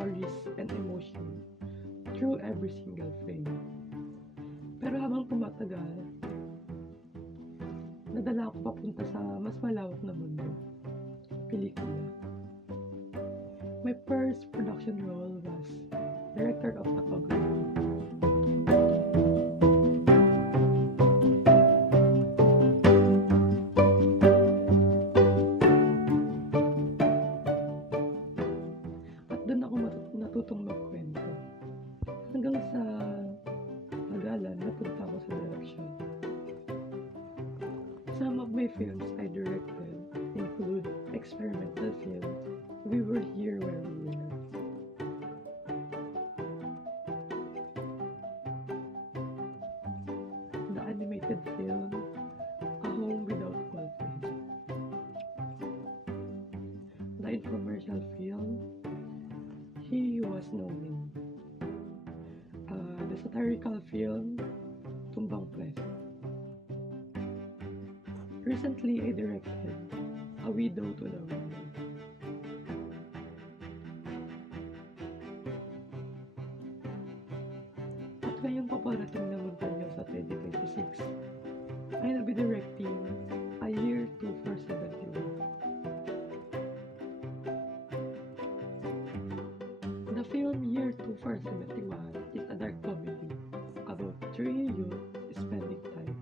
stories and emotion through every single frame. Pero habang tumatagal, nadala ako papunta sa mas malawak na mundo, pelikula. My first production role was director of photography. At doon ako natutong magkwento. Hanggang sa magalan, napunta ako sa direction. Some of my films I directed include experimental films, We Were Here Where We Were, the animated film, A Home Without Wallpaper, the infomercial film, He Who Was No Name, the satirical film, Tumbang Preso. Recently, I directed A Widow to the World. At ngayong paparating naman tayo sa 2026, I'll be directing A Year 2471. The film Year 2471 is a dark comedy about three youth spending time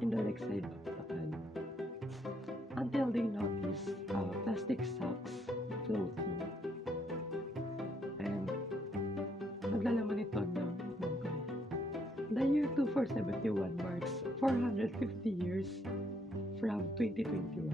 in the lakeside of Bataan until they notice plastic sacks floating and naglalaman ito ng bangkay. The year 2471 marks 450 years from 2021.